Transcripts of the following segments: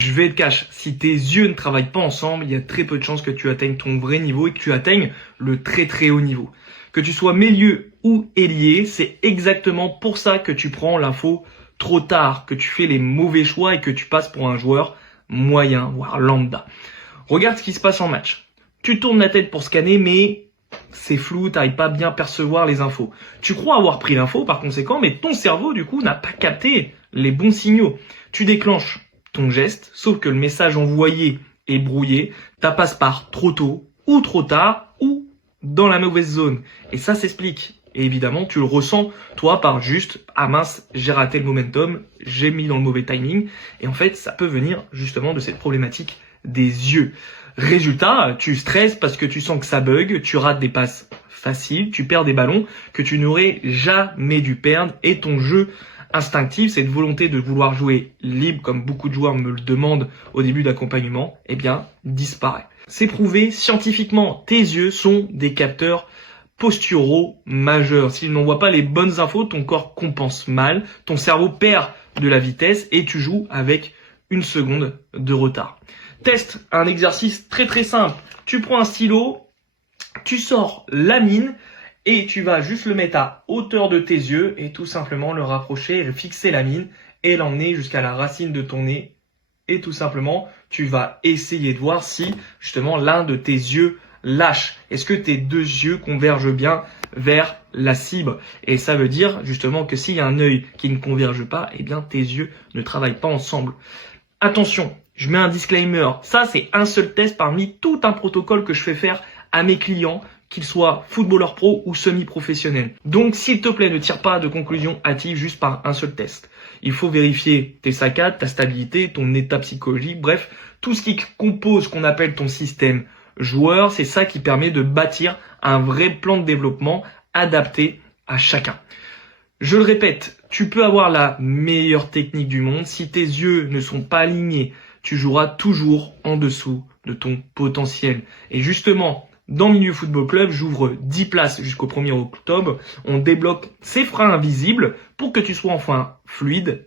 Je vais être cash, si tes yeux ne travaillent pas ensemble, il y a très peu de chances que tu atteignes ton vrai niveau et que tu atteignes le très très haut niveau. Que tu sois milieu ou ailier, c'est exactement pour ça que tu prends l'info trop tard, que tu fais les mauvais choix et que tu passes pour un joueur moyen, voire lambda. Regarde ce qui se passe en match. Tu tournes la tête pour scanner, mais c'est flou, t'arrives pas à bien percevoir les infos. Tu crois avoir pris l'info par conséquent, mais ton cerveau, du coup, n'a pas capté les bons signaux. Tu déclenches ton geste, sauf que le message envoyé est brouillé, ta passe part trop tôt, ou trop tard, ou dans la mauvaise zone. Et ça s'explique. Et évidemment, tu le ressens, toi, par juste, ah mince, j'ai raté le momentum, j'ai mis dans le mauvais timing. Et en fait, ça peut venir justement de cette problématique des yeux. Résultat, tu stresses parce que tu sens que ça bug, tu rates des passes faciles, tu perds des ballons que tu n'aurais jamais dû perdre et ton jeu instinctif, cette volonté de vouloir jouer libre, comme beaucoup de joueurs me le demandent au début d'accompagnement, eh bien, disparaît. C'est prouvé scientifiquement, tes yeux sont des capteurs posturaux majeurs. S'ils n'envoient pas les bonnes infos, ton corps compense mal, ton cerveau perd de la vitesse et tu joues avec une seconde de retard. Teste un exercice très très simple. Tu prends un stylo, tu sors la mine et tu vas juste le mettre à hauteur de tes yeux et tout simplement le rapprocher, fixer la mine et l'emmener jusqu'à la racine de ton nez. Et tout simplement, tu vas essayer de voir si justement l'un de tes yeux lâche. Est-ce que tes deux yeux convergent bien vers la cible? Et ça veut dire justement que s'il y a un œil qui ne converge pas, eh bien tes yeux ne travaillent pas ensemble. Attention, je mets un disclaimer. Ça, c'est un seul test parmi tout un protocole que je fais faire à mes clients, qu'ils soient footballeurs pro ou semi-professionnels. Donc, s'il te plaît, ne tire pas de conclusion hâtive juste par un seul test. Il faut vérifier tes saccades, ta stabilité, ton état psychologique, bref, tout ce qui compose ce qu'on appelle ton système joueur, c'est ça qui permet de bâtir un vrai plan de développement adapté à chacun. Je le répète, tu peux avoir la meilleure technique du monde. Si tes yeux ne sont pas alignés, tu joueras toujours en dessous de ton potentiel. Et justement, dans Milieu Football Club, j'ouvre 10 places jusqu'au 1er octobre. On débloque ces freins invisibles pour que tu sois enfin fluide,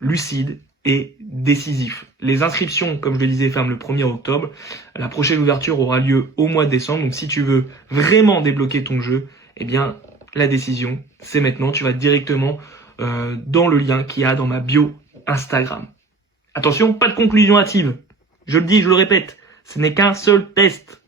lucide et décisif. Les inscriptions, comme je le disais, ferment le 1er octobre. La prochaine ouverture aura lieu au mois de décembre. Donc si tu veux vraiment débloquer ton jeu, eh bien, la décision, c'est maintenant. Tu vas directement dans le lien qu'il y a dans ma bio Instagram. Attention, pas de conclusion hâtive. Je le dis, je le répète, ce n'est qu'un seul test.